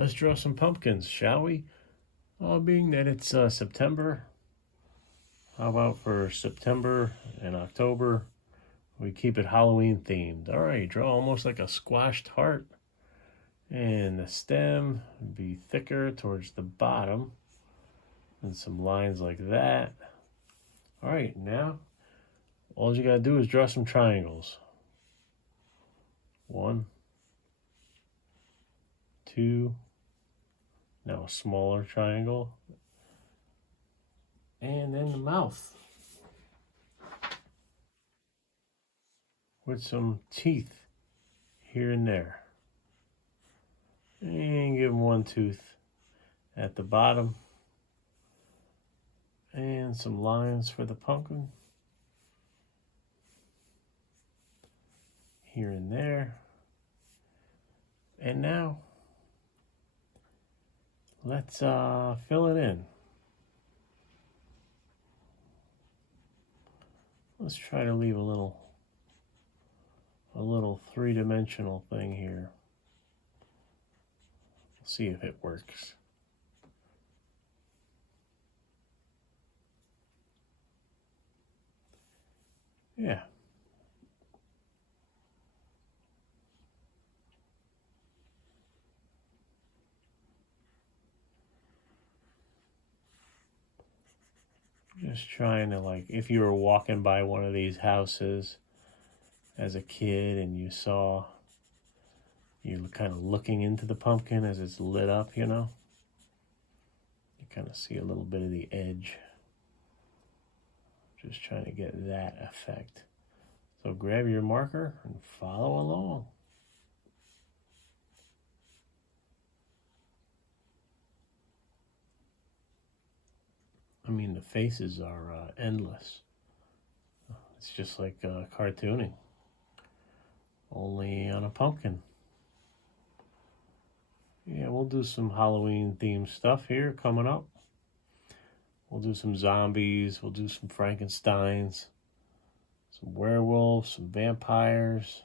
let's draw some pumpkins, shall we? Being that it's September, how about for September and October, we keep it Halloween themed. All right, draw almost like a squashed heart. And the stem be thicker towards the bottom. And some lines like that. All right, now all you gotta do is draw some triangles. 1, 2, now a smaller triangle. And then the mouth with some teeth here and there. And give him one tooth at the bottom. And some lines for the pumpkin here and there. And now let's fill it in. Let's try to leave a little three-dimensional thing here. See if it works. Yeah. Just trying to, like, if you were walking by one of these houses as a kid and you saw, you're kind of looking into the pumpkin as it's lit up, you know? You kind of see a little bit of the edge. Just trying to get that effect. So grab your marker and follow along. I mean, the faces are endless. It's just like cartooning, only on a pumpkin. Yeah, we'll do some Halloween themed stuff here coming up. We'll do some zombies, we'll do some Frankensteins, some werewolves, some vampires.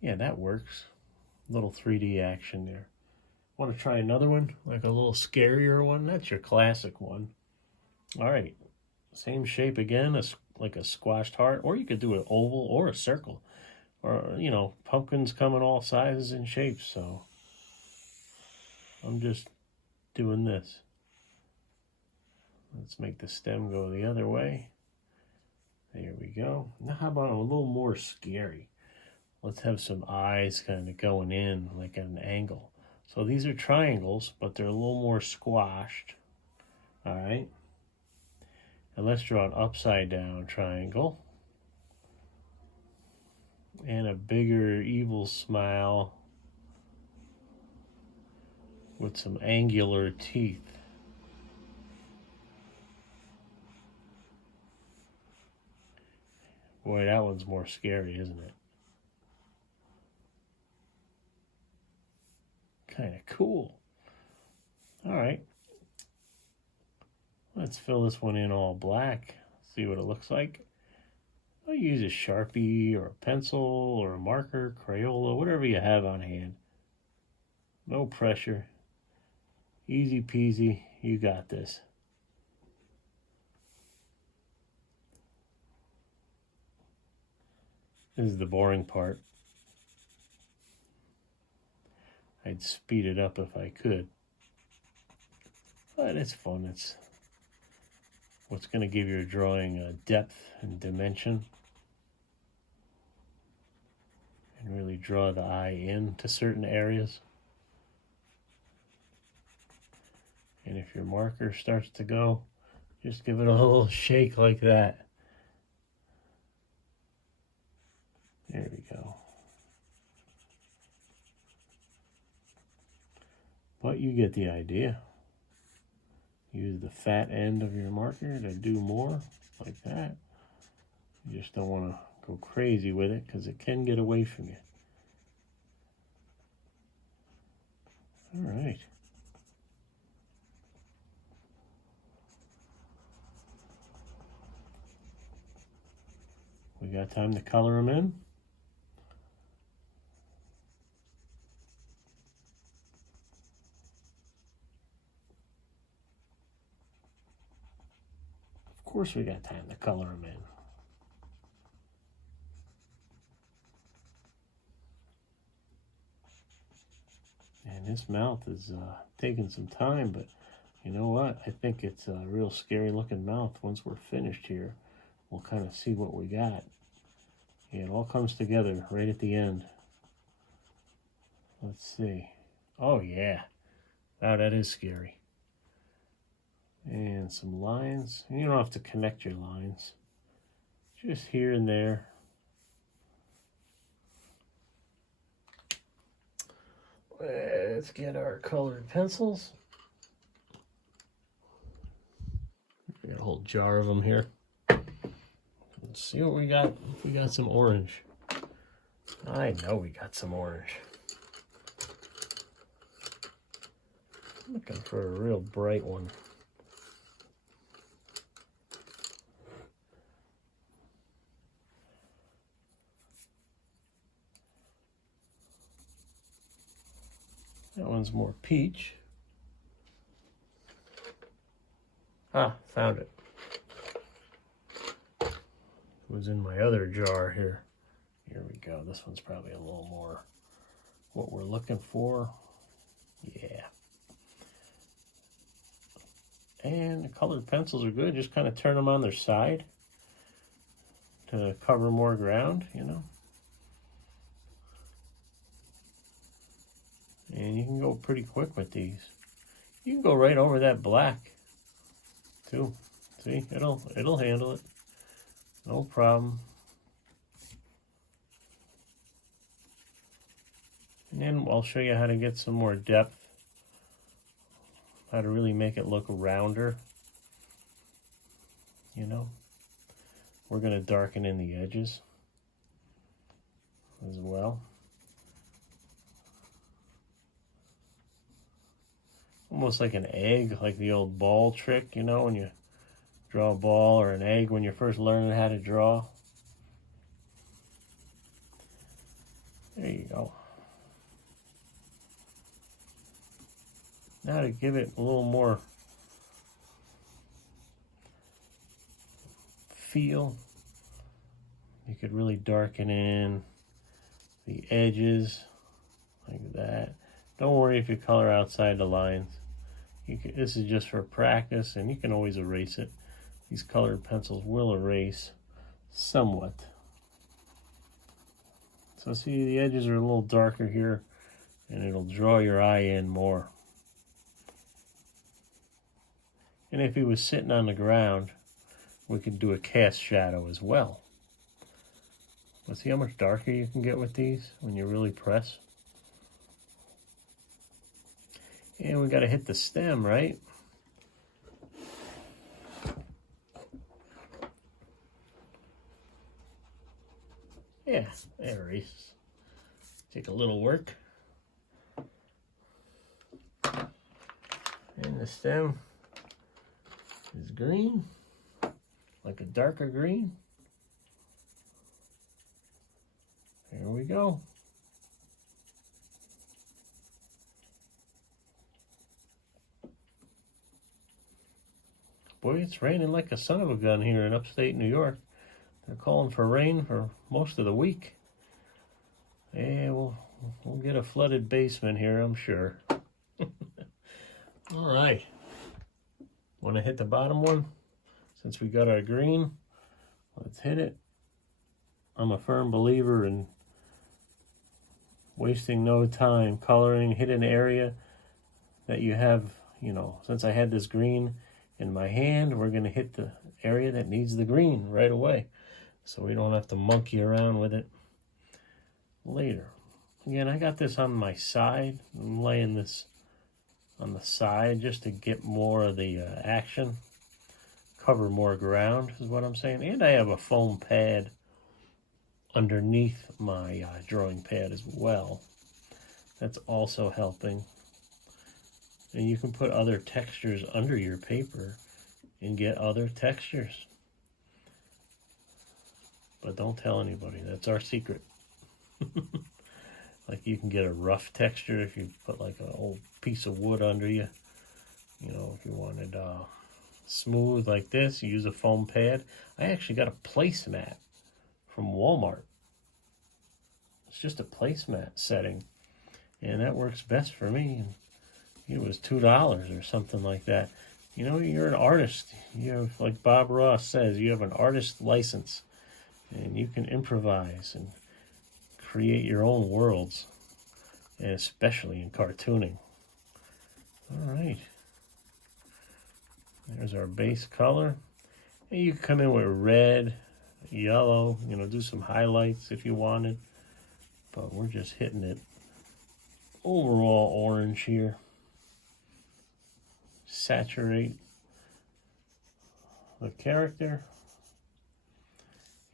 Yeah, that works. A little 3D action there. Want to try another one? Like a little scarier one? That's your classic one. All right. Same shape again, like a squashed heart. Or you could do an oval or a circle. Or, you know, pumpkins come in all sizes and shapes. So I'm just doing this. Let's make the stem go the other way. There we go. Now how about a little more scary? Let's have some eyes kind of going in like at an angle. So these are triangles, but they're a little more squashed. All right. And let's draw an upside down triangle. And a bigger evil smile with some angular teeth. Boy, that one's more scary, isn't it? Kind of cool. All right. Let's fill this one in all black. See what it looks like. I'll use a Sharpie or a pencil or a marker, Crayola, whatever you have on hand. No pressure. Easy peasy. You got this. This is the boring part. I'd speed it up if I could. But it's fun. It's what's going to give your drawing a depth and dimension. And really draw the eye into certain areas. And if your marker starts to go, just give it a little shake like that. There we go. But you get the idea. Use the fat end of your marker to do more, like that. You just don't want to go crazy with it because it can get away from you. All right. We got time to color them in. Of course we got time to color them in. And this mouth is taking some time, but you know what? I think it's a real scary looking mouth. Once we're finished here, we'll kind of see what we got. Yeah, it all comes together right at the end. Let's see. Oh yeah. Wow, that is scary. And some lines. You don't have to connect your lines. Just here and there. Let's get our colored pencils. We got a whole jar of them here. Let's see what we got. We got some orange. I know we got some orange. I'm looking for a real bright one. That one's more peach. Ah, found it. It was in my other jar here. Here we go. This one's probably a little more what we're looking for. Yeah. And the colored pencils are good. Just kind of turn them on their side to cover more ground, you know. And you can go pretty quick with these. You can go right over that black too. See, it'll handle it. No problem. And then I'll show you how to get some more depth. How to really make it look rounder. You know. We're going to darken in the edges as well. Almost like an egg, like the old ball trick, you know, when you draw a ball or an egg when you're first learning how to draw. There you go. Now to give it a little more feel, you could really darken in the edges like that. Don't worry if you color outside the lines. This is just for practice, and you can always erase it. These colored pencils will erase somewhat. So see, the edges are a little darker here, and it'll draw your eye in more. And if he was sitting on the ground, we could do a cast shadow as well. But see how much darker you can get with these when you really press? And we got to hit the stem, right? Yeah, there it is. Take a little work. And the stem is green, like a darker green. There we go. Boy, it's raining like a son of a gun here in upstate New York. They're calling for rain for most of the week. Yeah, we'll get a flooded basement here, I'm sure. All right. Want to hit the bottom one? Since we got our green, let's hit it. I'm a firm believer in wasting no time coloring, hit an area that you have, you know, since I had this green in my hand, we're going to hit the area that needs the green right away, so we don't have to monkey around with it later. Again, I got this on my side. I'm laying this on the side just to get more of the action, cover more ground is what I'm saying. And I have a foam pad underneath my drawing pad as well. That's also helping. And you can put other textures under your paper and get other textures. but don't tell anybody. That's our secret. Like you can get a rough texture if you put like an old piece of wood under you. You know, if you wanted smooth like this, you use a foam pad. I actually got a placemat from Walmart. It's just a placemat setting, and that works best for me. It was $2 or something like that. You know, you're an artist. You have, like Bob Ross says, you have an artist license, and you can improvise and create your own worlds, and especially in cartooning. All right. There's our base color. And you can come in with red, yellow, you know, do some highlights if you wanted. But we're just hitting it overall orange here. Saturate the character.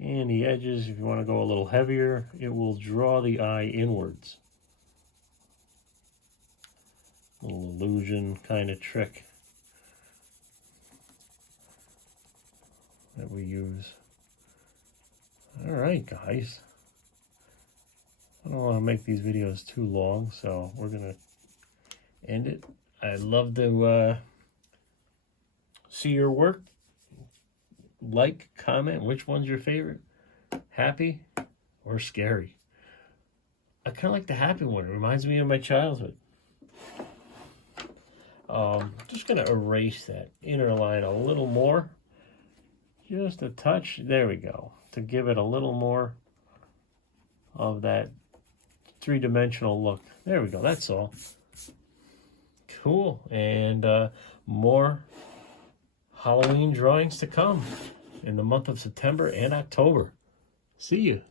And the edges, if you want to go a little heavier, it will draw the eye inwards. Little illusion kind of trick that we use. All right, guys. I don't want to make these videos too long, so we're going to end it. I'd love to see your work. Like, comment, which one's your favorite? Happy or scary? I kind of like the happy one. It reminds me of my childhood. Just going to erase that inner line a little more. Just a touch. There we go. To give it a little more of that three-dimensional look. There we go. That's all. Cool. And more Halloween drawings to come in the month of September and October. See you.